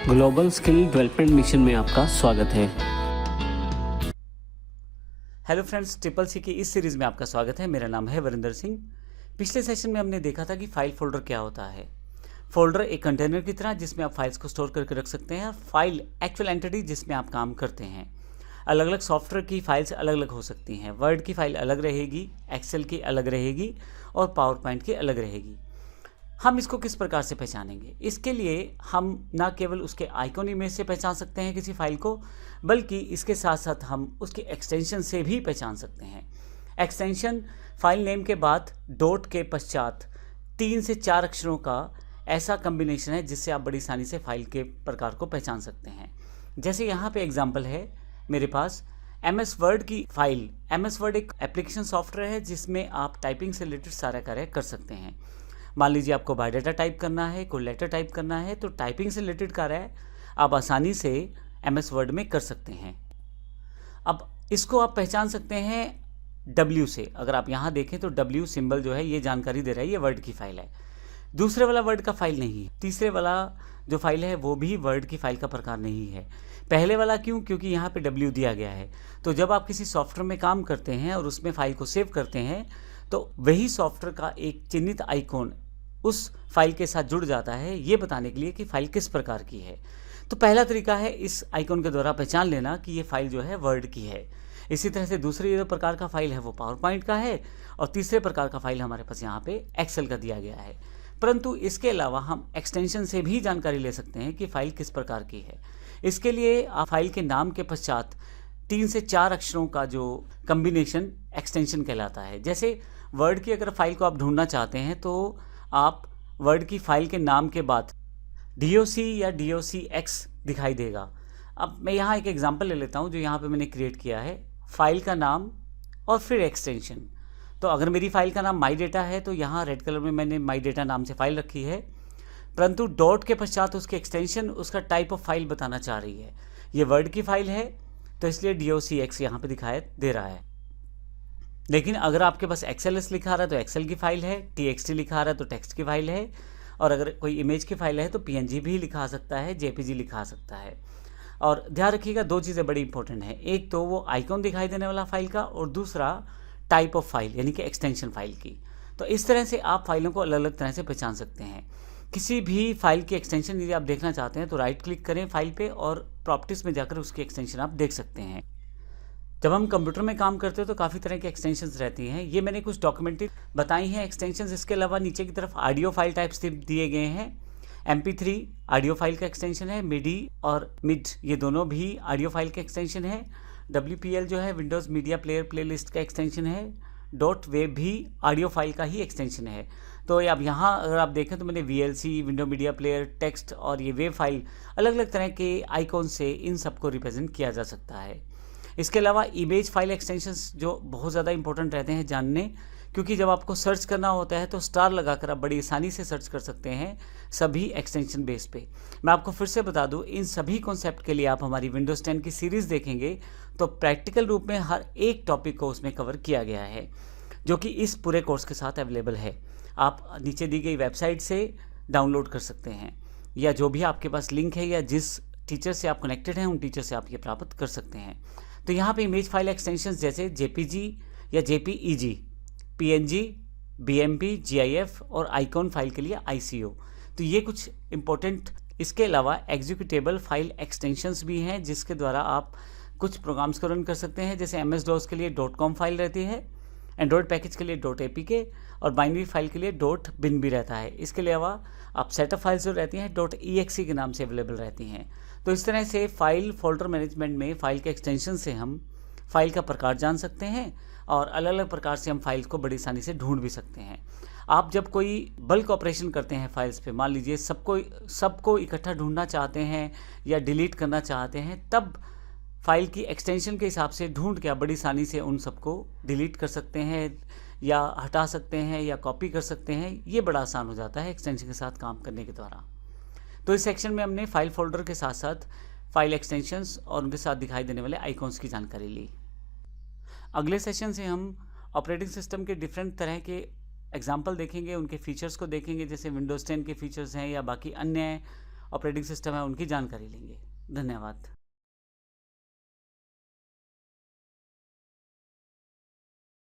Global skill development mission में आपका स्वागत है। हेलो फ्रेंड्स, ट्रिपल सी की इस सीरीज़ में आपका स्वागत है। मेरा नाम है वरिंदर सिंह। पिछले सेशन में हमने देखा था कि फाइल फोल्डर क्या होता है। फोल्डर एक कंटेनर की तरह जिसमें आप फाइल्स को स्टोर करके रख सकते हैं। फाइल एक्चुअल एंटिटी जिसमें आप काम करते हैं। अलग अलग सॉफ्टवेयर की फाइल्स अलग अलग हो सकती हैं। वर्ड की फाइल अलग रहेगी, एक्सेल की अलग रहेगी और पावर पॉइंट की अलग रहेगी। हम इसको किस प्रकार से पहचानेंगे? इसके लिए हम ना केवल उसके आइकॉन इमेज से पहचान सकते हैं किसी फाइल को, बल्कि इसके साथ साथ हम उसके एक्सटेंशन से भी पहचान सकते हैं। एक्सटेंशन फाइल नेम के बाद डॉट के पश्चात 3 से 4 अक्षरों का ऐसा कम्बिनेशन है जिससे आप बड़ी आसानी से फाइल के प्रकार को पहचान सकते हैं। जैसे यहाँ पे एग्जाम्पल है मेरे पास MS वर्ड की फाइल। MS वर्ड एक एप्लीकेशन सॉफ्टवेयर है जिसमें आप टाइपिंग से रिलेटेड सारा कार्य कर सकते हैं। मान लीजिए आपको बायोडाटा टाइप करना है, कोई लेटर टाइप करना है, तो टाइपिंग से रिलेटेड कार्य आप आसानी से MS वर्ड में कर सकते हैं। अब इसको आप पहचान सकते हैं W से। अगर आप यहाँ देखें तो W सिंबल जो है ये जानकारी दे रहा है ये वर्ड की फाइल है। दूसरे वाला वर्ड का फाइल नहीं है। तीसरे वाला जो फाइल है वो भी वर्ड की फाइल का प्रकार नहीं है। पहले वाला क्यों? क्योंकि यहाँ पे W दिया गया है। तो जब आप किसी सॉफ्टवेयर में काम करते हैं और उसमें फाइल को सेव करते हैं तो वही सॉफ्टवेयर का एक चिन्हित आइकॉन उस फाइल के साथ जुड़ जाता है, ये बताने के लिए कि फाइल किस प्रकार की है। तो पहला तरीका है इस आइकॉन के द्वारा पहचान लेना कि ये फाइल जो है वर्ड की है। इसी तरह से दूसरे जो प्रकार का फाइल है वो पावर पॉइंट का है और तीसरे प्रकार का फाइल हमारे पास यहाँ पे एक्सेल का दिया गया है। परंतु इसके अलावा हम एक्सटेंशन से भी जानकारी ले सकते हैं कि फाइल किस प्रकार की है। इसके लिए आप फाइल के नाम के पश्चात 3 से 4 अक्षरों का जो कम्बिनेशन एक्सटेंशन कहलाता है। जैसे वर्ड की अगर फाइल को आप ढूंढना चाहते हैं तो आप वर्ड की फाइल के नाम के बाद DOC या DOCX दिखाई देगा। अब मैं यहाँ एक एग्जांपल ले लेता हूँ जो यहाँ पे मैंने क्रिएट किया है। फाइल का नाम और फिर एक्सटेंशन। तो अगर मेरी फाइल का नाम माई डेटा है तो यहाँ रेड कलर में मैंने माई डेटा नाम से फाइल रखी है, परंतु डॉट के पश्चात उसके एक्सटेंशन उसका टाइप ऑफ फाइल बताना चाह रही है। ये वर्ड की फाइल है तो इसलिए DOCX यहाँ पे दिखाई दे रहा है। लेकिन अगर आपके पास XLS लिखा रहा है तो एक्सेल की फाइल है, TXT लिखा रहा है तो टेक्स्ट की फाइल है, और अगर कोई इमेज की फाइल है तो PNG भी लिखा सकता है, JPG लिखा सकता है। और ध्यान रखिएगा दो चीज़ें बड़ी इंपॉर्टेंट हैं। एक तो वो आइकॉन दिखाई देने वाला फाइल का, और दूसरा टाइप ऑफ फाइल यानी कि एक्सटेंशन फाइल की। तो इस तरह से आप फाइलों को अलग अलग तरह से पहचान सकते हैं। किसी भी फाइल की एक्सटेंशन यदि आप देखना चाहते हैं तो राइट क्लिक करें फाइल पे और प्रॉपर्टीज में जाकर उसकी एक्सटेंशन आप देख सकते हैं। जब हम कंप्यूटर में काम करते हैं तो काफ़ी तरह की एक्सटेंशंस रहती हैं। ये मैंने कुछ डॉक्यूमेंट्री बताई हैं एक्सटेंशंस। इसके अलावा नीचे की तरफ ऑडियो फाइल टाइप्स दिए गए हैं। MP3 ऑडियो फाइल का एक्सटेंशन है। MIDI और MID ये दोनों भी ऑडियो फाइल का एक्सटेंशन है। WPL जो है विंडोज़ मीडिया प्लेयर प्लेलिस्ट का एक्सटेंशन है। .web भी ऑडियो फाइल का ही एक्सटेंशन है। तो अब यहाँ अगर आप देखें तो मैंने VLC, window media player, text और ये वेब फाइल अलग अलग तरह के आइकॉन से इन सबको रिप्रेजेंट किया जा सकता है। इसके अलावा इमेज फाइल एक्सटेंशंस जो बहुत ज़्यादा इंपॉर्टेंट रहते हैं जानने, क्योंकि जब आपको सर्च करना होता है तो स्टार लगाकर आप बड़ी आसानी से सर्च कर सकते हैं सभी एक्सटेंशन बेस पे। मैं आपको फिर से बता दूं, इन सभी कॉन्सेप्ट के लिए आप हमारी विंडोज़ 10 की सीरीज़ देखेंगे तो प्रैक्टिकल रूप में हर एक टॉपिक को उसमें कवर किया गया है, जो कि इस पूरे कोर्स के साथ अवेलेबल है। आप नीचे दी गई वेबसाइट से डाउनलोड कर सकते हैं, या जो भी आपके पास लिंक है या जिस टीचर से आप कनेक्टेड हैं उन टीचर से आप ये प्राप्त कर सकते हैं। तो यहाँ पे इमेज फाइल एक्सटेंशंस जैसे JPG या JPEG, PNG, BMP, GIF और आइकॉन फाइल के लिए ICO, तो ये कुछ इंपॉर्टेंट। इसके अलावा एग्जीक्यूटेबल फाइल एक्सटेंशंस भी हैं जिसके द्वारा आप कुछ प्रोग्राम्स को रन कर सकते हैं। जैसे MS-DOS के लिए .com फाइल रहती है, एंड्रॉयड पैकेज के लिए .apk और बाइनरी फाइल के लिए .bin भी रहता है। इसके अलावा आप सेटअप फाइल्स जो रहती हैं .exe के नाम से अवेलेबल रहती हैं। तो इस तरह से फाइल फोल्डर मैनेजमेंट में फाइल के एक्सटेंशन से हम फाइल का प्रकार जान सकते हैं और अलग अलग प्रकार से हम फाइल्स को बड़ी आसानी से ढूंढ भी सकते हैं। आप जब कोई बल्क ऑपरेशन करते हैं फाइल्स पे, मान लीजिए सबको इकट्ठा ढूंढना चाहते हैं या डिलीट करना चाहते हैं, तब फाइल की एक्सटेंशन के हिसाब से ढूंढ के आप बड़ी आसानी से उन सबको डिलीट कर सकते हैं या हटा सकते हैं या कॉपी कर सकते हैं। ये बड़ा आसान हो जाता है एक्सटेंशन के साथ काम करने के द्वारा। तो इस सेक्शन में हमने फाइल फोल्डर के साथ साथ फाइल एक्सटेंशंस और उनके साथ दिखाई देने वाले आइकॉन्स की जानकारी ली। अगले सेशन से हम ऑपरेटिंग सिस्टम के डिफरेंट तरह के एग्जाम्पल देखेंगे, उनके फीचर्स को देखेंगे, जैसे विंडोज़ 10 के फीचर्स हैं या बाकी अन्य ऑपरेटिंग सिस्टम है उनकी जानकारी लेंगे। धन्यवाद।